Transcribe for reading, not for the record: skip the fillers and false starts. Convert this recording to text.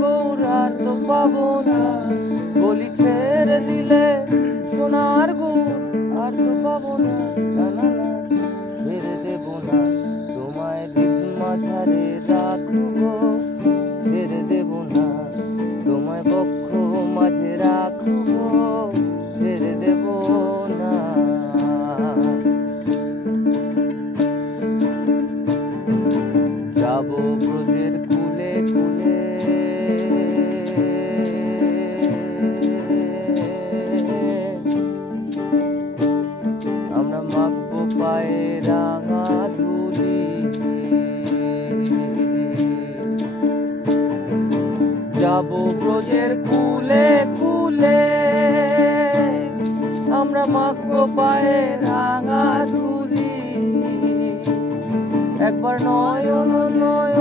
গৌর আর তো পাবো না, বলি ছেড়ে দিলে সোনার গৌর আর তো পাবো না, না না না ছেড়ে দেব না, তোমায় হৃদ মাঝারে রাখবো, ছেড়ে দেব না, তোমায় বক্ষ মাঝে রাখবো, ছেড়ে দেব না। যাবো ব্রজের কুলে কুলে, আমরা মাখবো পায়ে রাঙা ধুলি, যাবো ব্রজের কুলে কুলে, আমরা মাখবো পায়ে রাঙা ধুলি, একবার নয়ন নয়